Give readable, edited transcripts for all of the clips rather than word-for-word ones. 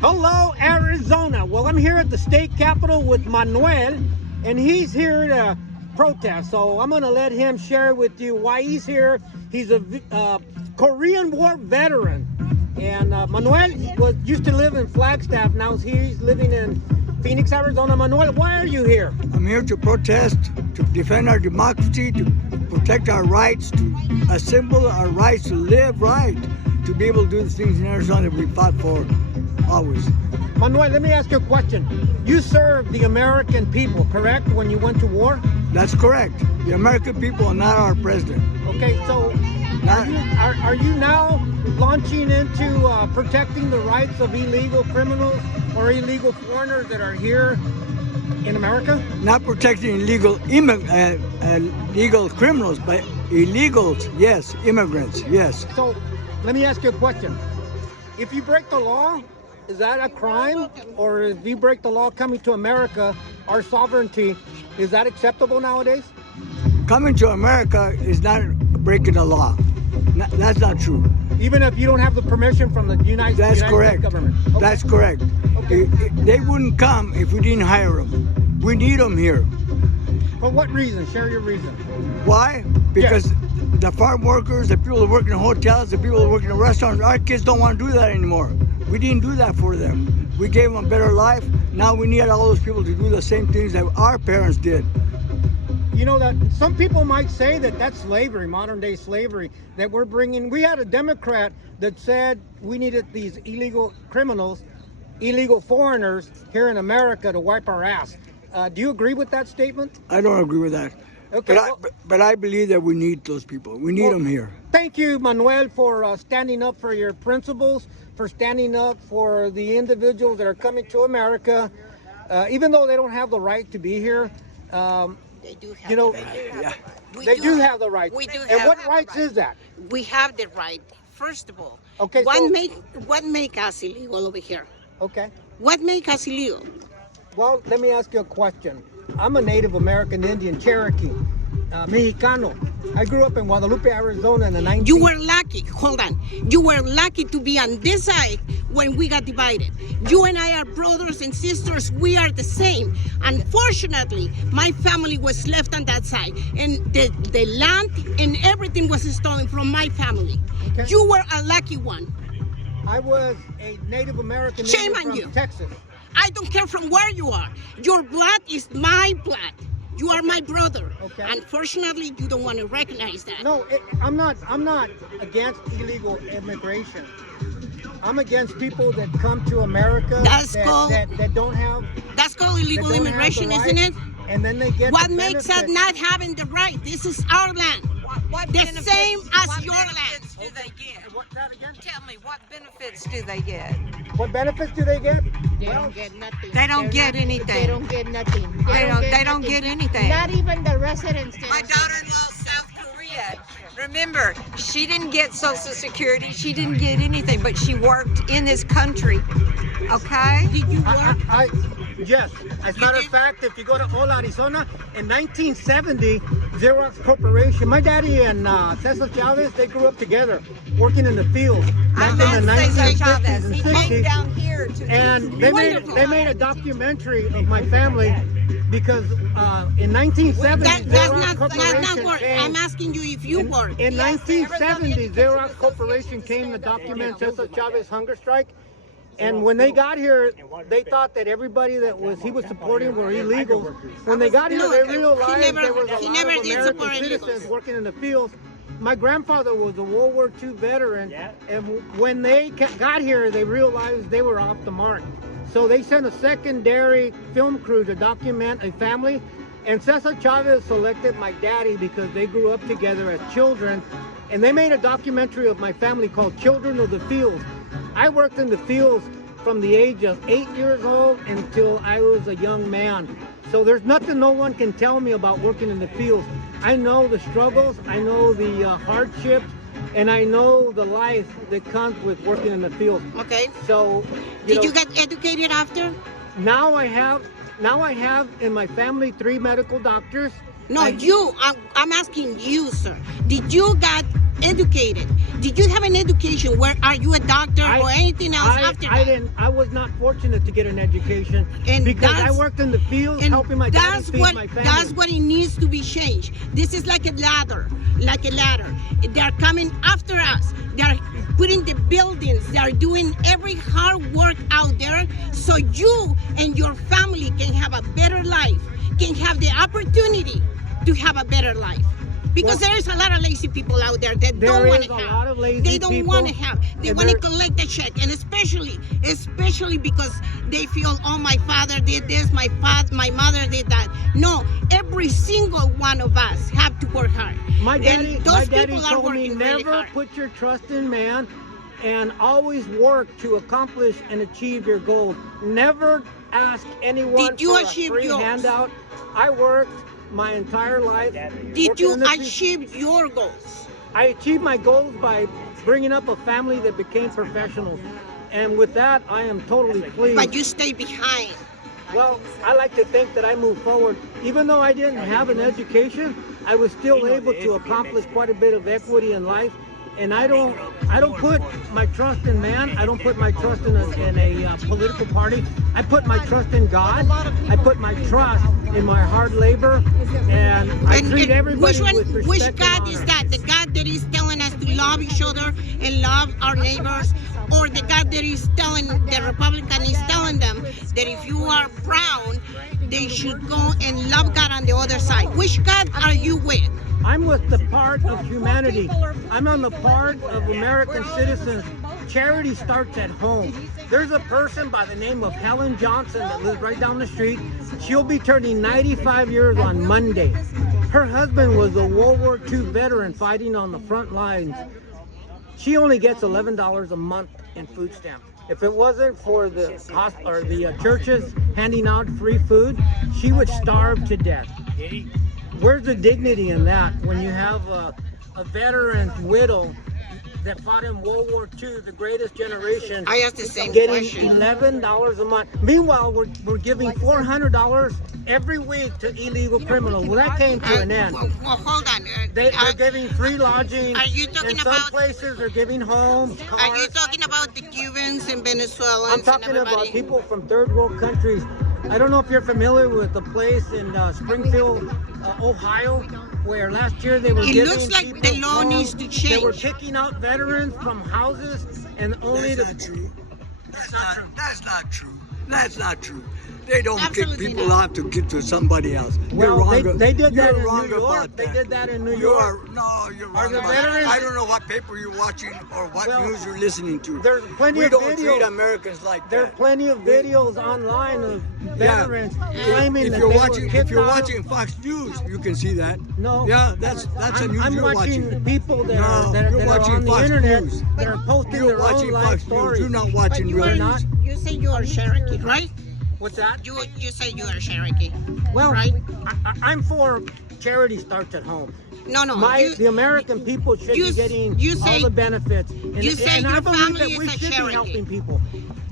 Hello, Arizona. Well, I'm here at the state capitol with Manuel, and he's here to protest. So I'm going to let him share with you why he's here. He's a Korean War veteran. And Manuel used to live in Flagstaff. Now he's living in Phoenix, Arizona. Manuel, why are you here? I'm here to protest, to defend our democracy, to protect our rights, to assemble our rights, to live right, to be able to do the things in Arizona that we fought for always. Manuel, let me ask you a question. You served the American people, correct, when you went to war? That's correct. The American people are not our president. Okay, so are you now launching into protecting the rights of illegal criminals or illegal foreigners that are here in America? Not protecting illegal criminals, but illegals, yes, immigrants, yes. So let me ask you a question. If you break the law, is that a crime? Or if you break the law coming to America, our sovereignty, is that acceptable nowadays? Coming to America is not breaking the law. That's not true. Even if you don't have the permission from the United States government? Okay. That's correct. Okay. They wouldn't come if we didn't hire them. We need them here. For what reason? Share your reason. Why? Because the farm workers, the people that work in hotels, the people that work in restaurants, our kids don't want to do that anymore. We didn't do that for them. We gave them a better life. Now we need all those people to do the same things that our parents did. You know that some people might say that that's slavery, modern day slavery, that we're bringing. We had a Democrat that said we needed these illegal criminals, illegal foreigners here in America to wipe our ass. Do you agree with that statement? I don't agree with that. Okay, but I believe that we need those people. We need them here. Thank you, Manuel, for standing up for your principles, for standing up for the individuals that are coming to America, even though they don't have the right to be here. They do have the right. They do have the right. We do and have what rights is that? We have the right. First of all, okay, what make us illegal over here? Okay. What make us illegal? Well, let me ask you a question. I'm a Native American Indian Cherokee, Mexicano. I grew up in Guadalupe, Arizona in the 19th. You were lucky, hold on. You were lucky to be on this side when we got divided. You and I are brothers and sisters. We are the same. Unfortunately, my family was left on that side. And the land and everything was stolen from my family. Okay. You were a lucky one. I was a Native American Shame Indian on from you. Texas. I don't care from where you are. Your blood is my blood. You are my brother. Okay. Unfortunately, you don't want to recognize that. No, I'm not against illegal immigration. I'm against people that come to America that don't have. That's called illegal immigration, isn't it? And then they get. What makes us not having the right? This is our land. The same as your land. Do they get? What's that again? Tell me, what benefits do they get? What benefits do they get? They don't get nothing. They don't get anything. They don't get nothing. They don't get anything. Not even the residents. My daughter-in-law, South Korea. Remember, she didn't get Social Security. She didn't get anything, but she worked in this country. Okay? Did you work? Yes. As a matter of fact, if you go to Ola, Arizona, in 1970, Xerox Corporation, my daddy and Cesar Chavez, they grew up together, working in the field. I Back in the met Cesar 1950s Chavez. and He came 60s. down here to And they made a documentary of my family because in 1970, Xerox Corporation That's not work. came. I'm asking you if you work. In 1970, Xerox Corporation came to document Cesar Chavez hunger strike. And when they got here, they thought that everybody he was supporting were illegals. When they got here, they realized there was a lot of American citizens working in the fields. My grandfather was a World War II veteran, and when they got here, they realized they were off the mark. So they sent a secondary film crew to document a family, and Cesar Chavez selected my daddy because they grew up together as children, and they made a documentary of my family called Children of the Fields. I worked in the fields from the age of 8 years old until I was a young man. So there's nothing no one can tell me about working in the fields. I know the struggles, I know the hardships, and I know the life that comes with working in the field. Okay. So, Did you get educated after? Now I have in my family 3 medical doctors. No, you. I'm asking you, sir. Did you get educated. Did you have an education? Where are you a doctor or anything else after that? I was not fortunate to get an education And because I that's- worked in the fields helping my dad feed my family. That's what it needs to be changed. This is like a ladder. They are coming after us. They are putting the buildings. They are doing every hard work out there so you and your family can have a better life, can have the opportunity to have a better life. Because there is a lot of lazy people out there that don't want to have. There is a lot of lazy They don't want to people, have. They and want to there- collect the check, and especially because they feel, oh, my father did this, my mother did that. No, every single one of us have to work hard. My daddy, and those my daddy people are told me working really never hard. put your trust in man and always work to accomplish and achieve your goals. Never ask anyone Did you for a achieve free yours? handout. I worked my entire life. Did working you in the field. achieve your goals? I achieved my goals by bringing up a family that became professionals. And with that, I am totally pleased. But you stay behind. Well, I like to think that I moved forward. Even though I didn't have an education, I was still able to accomplish quite a bit of equity in life. And I don't put my trust in man. I don't put my trust in a political party. I put my trust in God. I put my trust in my hard labor, and I treat everybody with respect which and God is honor. that? The God that is telling us to love each other and love our neighbors, or the God that is telling the Republican is telling them that if you are brown, they should go and love God on the other side? Which God are you with? I'm with the part of humanity. I'm on the part of American citizens. Charity starts at home. There's a person by the name of Helen Johnson that lives right down the street. She'll be turning 95 years on Monday. Her husband was a World War II veteran fighting on the front lines. She only gets $11 a month in food stamps. If it wasn't for the churches handing out free food, she would starve to death. Where's the dignity in that when you have a veteran widow that fought in World War II, the greatest generation, I asked the same getting question. $11 a month? Meanwhile, we're giving $400 every week to illegal criminals. Well, that came to an end. Well, hold on. They're giving free lodging. Are you talking In some about- places, they're giving homes, cars. Are you talking about the Cubans and Venezuelans? I'm talking and about everybody? people from third world countries. I don't know if you're familiar with the place in Springfield, Ohio, where last year they were It giving looks like people the law homes. needs to They were change. kicking out veterans from houses and only to. That's not true. That's not true. They don't Absolutely kick people not. out to get to somebody else. You're Well, wrong. they did that You're in wrong New York. about They that. did that in New You are York. you're wrong the about veterans- that. I don't know what paper you're watching or what Well, news you're listening to. there's plenty we of don't videos. treat Americans like There are that. plenty of videos online of veterans claiming If that you're they watching, were if kicked you're out of- watching Fox News, you can see that. No. Yeah, that's a news I'm you're watching watching. people that No, are, that you're are watching on the Fox internet News. that are posting You're their watching own life Fox stories. News. You're not But watching you are news. not. You say you are Cherokee, right? What's that? You say you are Cherokee. Well, Right. I'm for charity starts at home. No. The American people should you- be getting you all say- the benefits. And, you say and your I believe family that we is a should be charity. helping people,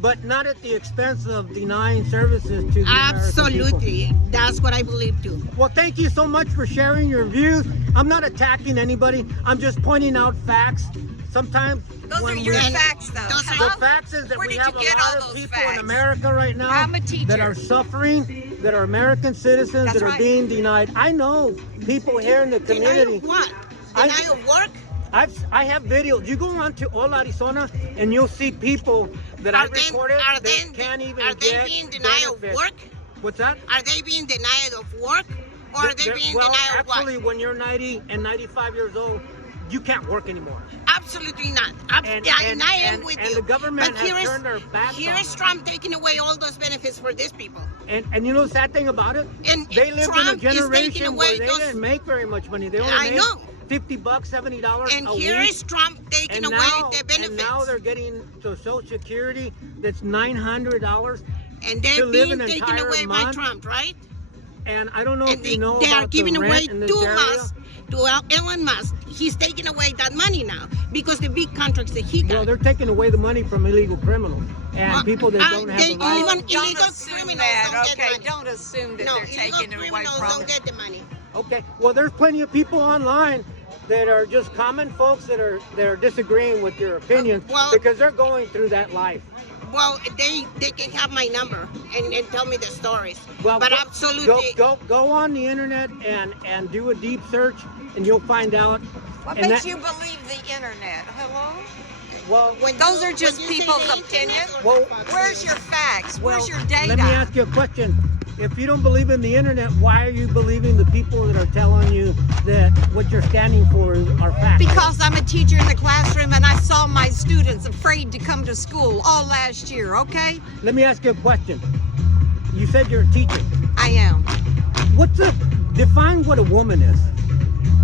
but not at the expense of denying services to the American people. Absolutely. That's what I believe too. Well, thank you so much for sharing your views. I'm not attacking anybody. I'm just pointing out facts. Sometimes Those are when your we- facts, though. Those The huh? facts is that Where we did have you a get lot all of those people in facts? America right now I'm a teacher. that are suffering, that are American citizens, That's that are right. being denied. I know people here in the community. Denial of what? I- Denial of work? I have videos. You go on to Hola Arizona and you'll see people that I recorded are that can't even are they get being denied of benefits. work? What's that? Are they being denied of work? Or are they They're- being well, denied of actually, what? when you're 90 and 95 years old, you can't work anymore. Absolutely not. And- I and- am and- with and you. the government But has here is- turned their backs Here on is them. Trump taking away all those benefits for these people. And you know the sad thing about it? And They lived Trump in a is taking generation away where they those- didn't make very much money. They only I made know. $50, $70 And a here week. is Trump taking And away now, the benefits. and now they're getting to Social Security that's $900. And they're to live being an taken entire away by month. Trump, right? And I don't know And if you know they are about giving the away rent in this to area. us, to Elon Musk. He's taking away that money now because the big contracts that he Well, got. they're taking away the money from illegal criminals and Well, people that don't have they the right. even Don't illegal assume criminals that, don't get okay? money. Don't assume that No, they're illegal taking it away criminals from don't get the money. Okay, well, there's plenty of people online that are just common folks that are disagreeing with your opinions Well- because they're going through that life. Well, they can have my number and tell me the stories. Well, but go- absolutely, go on the internet and do a deep search, and you'll find out. What and makes that- you believe the internet? Hello? Well, Those are just when you say people's the internet opinions. or Well- the Where's your facts? Where's your data? let me ask you a question. If you don't believe in the internet, why are you believing the people that are telling you that what you're standing for are facts? Because I'm a teacher in the classroom and I saw my students afraid to come to school all last year, okay? Let me ask you a question. You said you're a teacher. I am. Define what a woman is.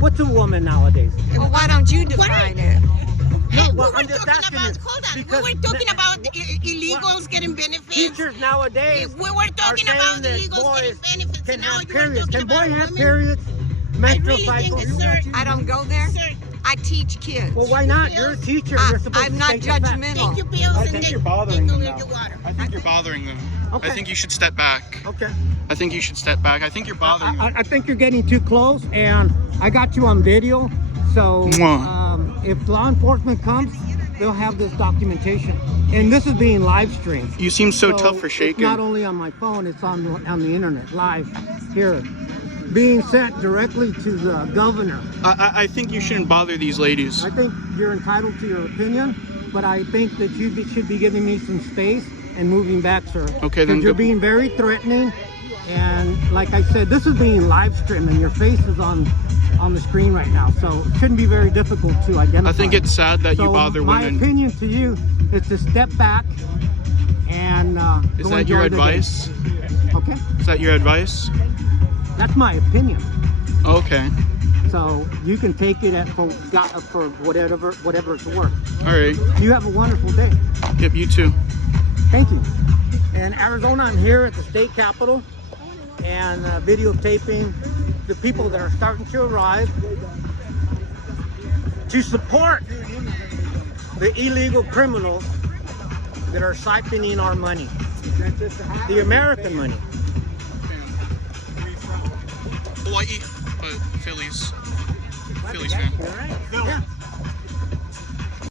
What's a woman nowadays? Well, why don't you define it? No, Hey, well, we I'm were just talking asking about, you, hold on, because we were talking about illegals getting benefits. Teachers nowadays We were talking are about saying illegals that getting boys benefits. can and now have you were periods. talking Can boys about have women. periods? I Menstrual really think cycles? that, sir, I don't go there. sir, I teach kids. Well, why not? You're a teacher. I- You're supposed I'm to not state the facts. judgmental. take your pills I and think then you're bothering go them get now. the water. I think you're bothering them. Okay. I think you should step back. Okay. I think you should step back. I think you're bothering them. I think you're getting too close, and I got you on video. So Mwah. if law enforcement comes, they'll have this documentation. And this is being live streamed. You seem so tough for It's shaking. not only on my phone, it's on the internet, live, here. Being sent directly to the governor. I think you shouldn't bother these ladies. I think you're entitled to your opinion, but I think that should be giving me some space and moving back, sir. Okay, then Because you're go- being very threatening, and like I said, this is being live streamed, and your face is on the screen right now, so it shouldn't be very difficult to identify. I think it's sad that you So bother my women. opinion to you is to step back and Is go that your enjoy the day. advice? Okay, Is that your advice? that's my opinion. Okay. So you can take it for whatever it's worth. All right. You have a wonderful day. Yep, you too. Thank you. In Arizona, I'm here at the state capitol and videotaping the people that are starting to arrive to support the illegal criminals that are siphoning our money, the American money. Hawaii, but Phillies fan. All right? Yeah.